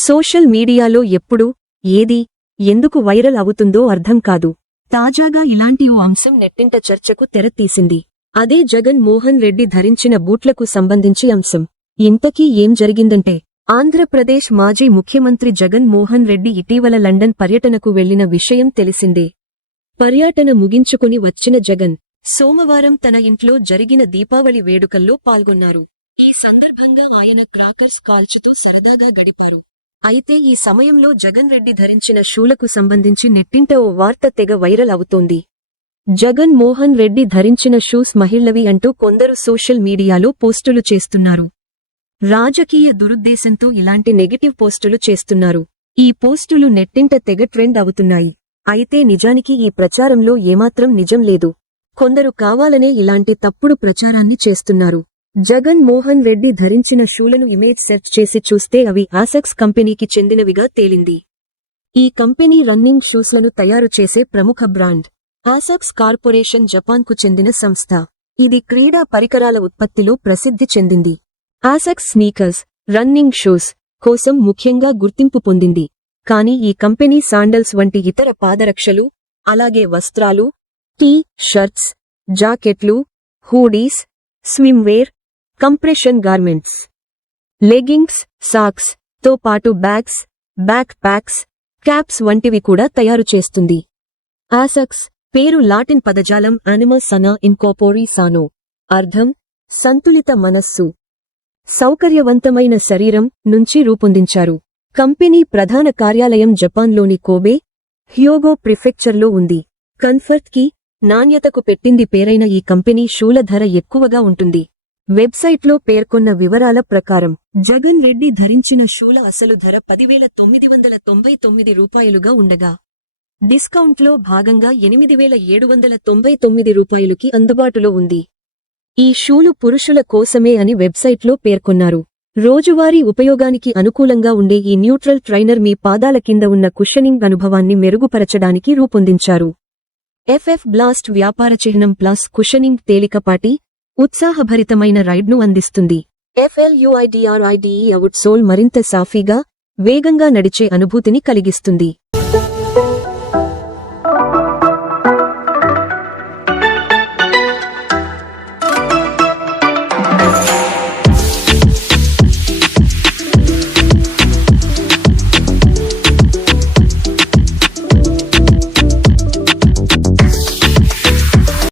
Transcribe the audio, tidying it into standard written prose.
Social మీడియాలో ఎప్పుడు ఏది ఎందుకు వైరల్ అవుతుందో అర్థం కాదు. తాజాగా ఇలాంటి ఓ అంశం నెట్టింట చర్చకు తెరతీసింది. అదే జగన్ మోహన్ రెడ్డి ధరించిన బూట్లకు సంబంధించి అంశం. ఇంతకీ ఏం జరిగిందంటే, ఆంధ్రప్రదేశ్ మాజీ ముఖ్యమంత్రి జగన్ మోహన్ రెడ్డి ఇటీవల లండన్ పర్యటనకు వెళ్లిన విషయం తెలిసిందే. పర్యటన ముగించుకుని వచ్చిన జగన్ సోమవారం తన ఇంట్లో జరిగిన దీపావళి వేడుకల్లో పాల్గొన్నారు. ఈ సందర్భంగా ఆయన క్రాకర్స్ కాల్చుతూ సరదాగా గడిపారు. అయితే ఈ సమయంలో జగన్ రెడ్డి ధరించిన షూలకు సంబంధించి నెట్టింట ఓ వార్త తెగ వైరల్ అవుతోంది. జగన్ మోహన్ రెడ్డి ధరించిన షూస్ మహిళవి అంటూ కొందరు సోషల్ మీడియాలో పోస్టులు చేస్తున్నారు. రాజకీయ దురుద్దేశంతో ఇలాంటి నెగటివ్ పోస్టులు చేస్తున్నారు. ఈ పోస్టులు నెట్టింట తెగ ట్రెండ్ అవుతున్నాయి. అయితే నిజానికి ఈ ప్రచారంలో ఏమాత్రం నిజం లేదు. కొందరు కావాలనే ఇలాంటి తప్పుడు ప్రచారాన్ని చేస్తున్నారు. జగన్ మోహన్ రెడ్డి ధరించిన షూలను ఇమేజ్ సెర్చ్ చేసి చూస్తే అవి ఆసెక్స్ కంపెనీకి చెందినవిగా తేలింది. ఈ కంపెనీ రన్నింగ్ షూస్లను తయారు చేసే ప్రముఖ బ్రాండ్. ఆసెక్స్ కార్పొరేషన్ జపాన్కు చెందిన సంస్థ. ఇది క్రీడా పరికరాల ఉత్పత్తిలో ప్రసిద్ధి చెందింది. ఆసెక్స్ స్నీకర్స్, రన్నింగ్ షూస్ కోసం ముఖ్యంగా గుర్తింపు పొందింది. కానీ ఈ కంపెనీ శాండల్స్ వంటి ఇతర పాదరక్షలు, అలాగే వస్త్రాలు, టీ షర్ట్స్, జాకెట్లు, hoodies, swimwear, compression garments, leggings, socks తో పాటు బ్యాగ్స్, బ్యాక్ ప్యాక్స్, క్యాప్స్ వంటివి కూడా తయారు చేస్తుంది. ఆసెక్స్ పేరు లాటిన్ పదజాలం అనిమా సనా ఇన్కార్పోరీ సానో. అర్థం సంతులిత మనస్సు, సౌకర్యవంతమైన శరీరం నుంచి రూపొందించారు. కంపెనీ ప్రధాన కార్యాలయం జపాన్లోని కోబే, హ్యోగో ప్రిఫెక్చర్లో ఉంది. కంఫర్ట్ కి, నాణ్యతకు పెట్టింది పేరైన ఈ కంపెనీ షూల ధర ఎక్కువగా ఉంటుంది. వెబ్సైట్లో పేర్కొన్న వివరాల ప్రకారం జగన్ రెడ్డి ధరించిన షూల అసలు ధర 10,999 రూపాయలుగా ఉండగా, డిస్కౌంట్లో భాగంగా 8,799 రూపాయలుకి అందుబాటులో ఉంది. ఈ షూలు పురుషుల కోసమే అని వెబ్సైట్లో పేర్కొన్నారు. రోజువారీ ఉపయోగానికి అనుకూలంగా ఉండే ఈ న్యూట్రల్ ట్రైనర్ మీ పాదాల కింద ఉన్న కుషనింగ్ అనుభవాన్ని మెరుగుపరచడానికి రూపొందించారు. ఎఫ్ఎఫ్ బ్లాస్ట్ వ్యాపార చిహ్నం ప్లస్ కుషనింగ్ తేలికపాటి, ఉత్సాహభరితమైన రైడ్ను అందిస్తుంది. FLUIDRIDE అవుట్ సోల్ మరింత సాఫీగా, వేగంగా నడిచే అనుభూతిని కలిగిస్తుంది.